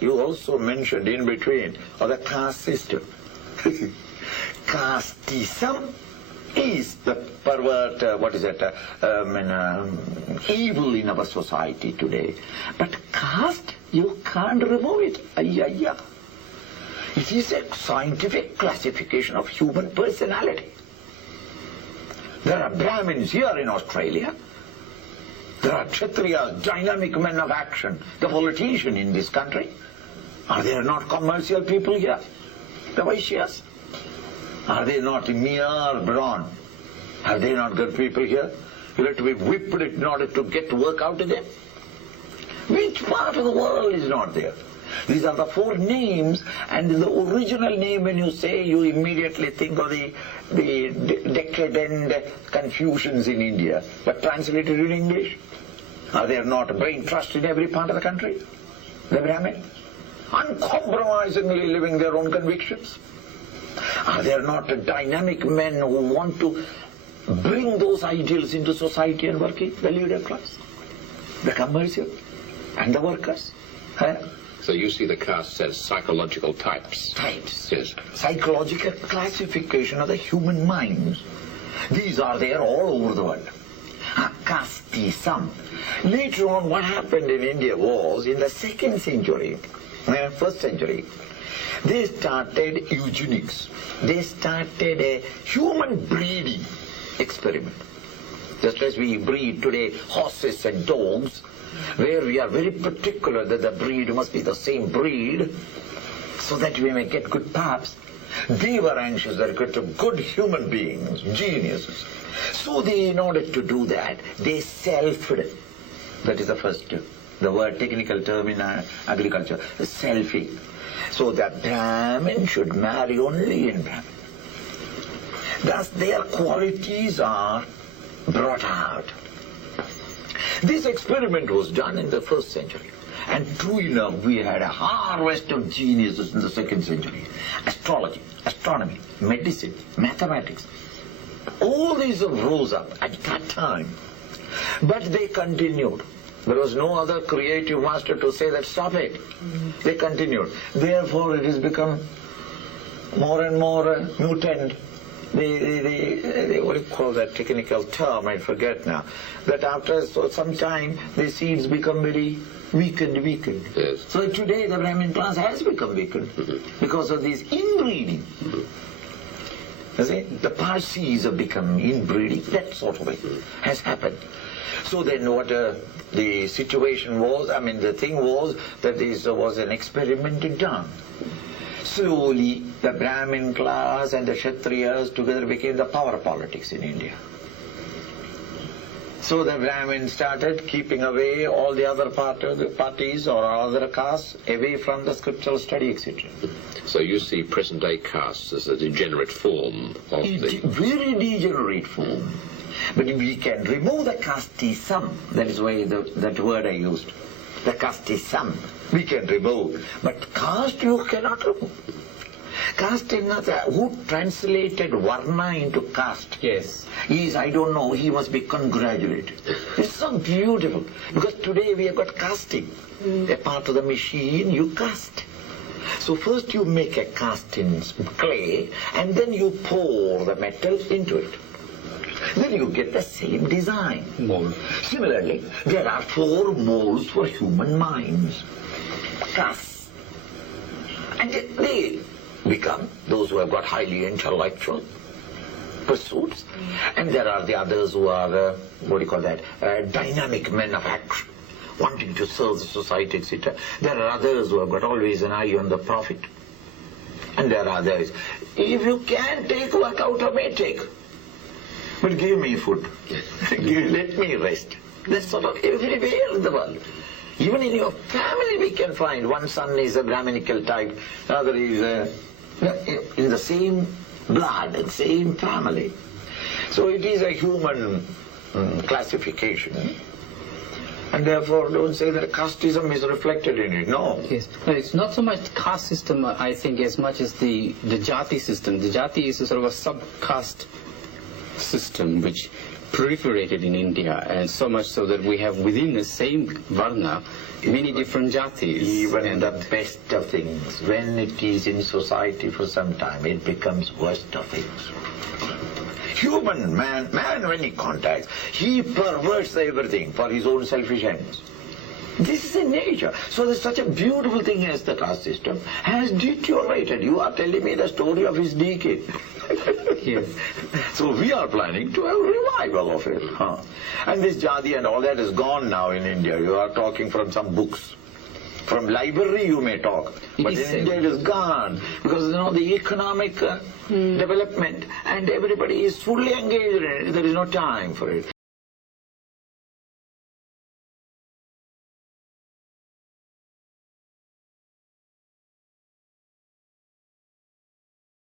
You also mentioned in between the caste system. Casteism is the pervert, evil in our society today. But caste, you can't remove it. It is a scientific classification of human personality. There are Brahmins here in Australia. There are Kshatriyas, dynamic men of action, the politician in this country. Are there not commercial people here? The Vaishyas. Are they not mere brawn? Are they not good people here? You have to be whipped in order to get work out of them. Which part of the world is not there? These are the four names, and the original name, when you say, you immediately think of the decadent Confucians in India. But translated in English, are there not brain trust in every part of the country? The Brahmin, uncompromisingly living their own convictions. Are there not dynamic men who want to bring those ideals into society and working, the leader class, the commercial, and the workers? So you see the castes as psychological types? Types. Yes. Psychological classification of the human minds. These are there all over the world. Casteism. Later on, what happened in India was, in the 2nd century, 1st century, they started eugenics. They started a human breeding experiment. Just as we breed today horses and dogs, where we are very particular that the breed must be the same breed, so that we may get good pups. They were anxious that we get good human beings, geniuses. So they, in order to do that, they selfed. That is the first, the word, technical term in agriculture, selfing. So that Brahmin should marry only in Brahmin. Thus their qualities are brought out. This experiment was done in the 1st century. And true enough, we had a harvest of geniuses in the 2nd century. Astrology, astronomy, medicine, mathematics. All these rose up at that time. But they continued. There was no other creative master to say that stop it. They continued. Therefore it has become more and more mutant. What do you call that technical term? I forget now. That after some time, the seeds become very weakened. Yes. So today the Brahmin class has become weakened because of this inbreeding. You see, the Parsis have become inbreeding. That sort of thing has happened. So then what the situation was, the thing was that this was an experiment done. Slowly, the Brahmin class and the Kshatriyas together became the power politics in India. So the Brahmins started keeping away all the other parties or other castes away from the scriptural study, etc. So you see present-day castes as a degenerate form of very degenerate form. But we can remove the casteism. That is why that word I used. The casteism we can remove. But caste you cannot remove. Caste is not who translated Varna into caste. Yes. I don't know, he must be congratulated. It's so beautiful. Because today we have got casting. A part of the machine you cast. So first you make a cast in clay and then you pour the metal into it. Then you get the same design. Mold. Similarly, there are 4 molds for human minds. Castes. And they become those who have got highly intellectual pursuits. And there are the others who are, dynamic men of action, wanting to serve the society, etc. There are others who have got always an eye on the profit. And there are others. If you can take work out of me, take. But give me food. Let me rest. That's sort of everywhere in the world. Even in your family we can find one son is a Brahminical type, other is in the same blood and same family. So it is a human classification. And therefore don't say that casteism is reflected in it. No. Yes. No, it's not so much the caste system, I think, as much as the jati system. The jati is a sort of a sub-caste system which proliferated in India, and so much so that we have within the same varna many different jatis. Even the best of things, when it is in society for some time, it becomes worst of things. Human man when he contacts, he perverts everything for his own selfish ends. This is in nature. So there's such a beautiful thing as the caste system has deteriorated. You are telling me the story of his decay. Yes. So we are planning to have a revival of it. And this jati and all that is gone now in India. You are talking from some books. From library you may talk, but in India it is gone because the economic development and everybody is fully engaged in it. There is no time for it.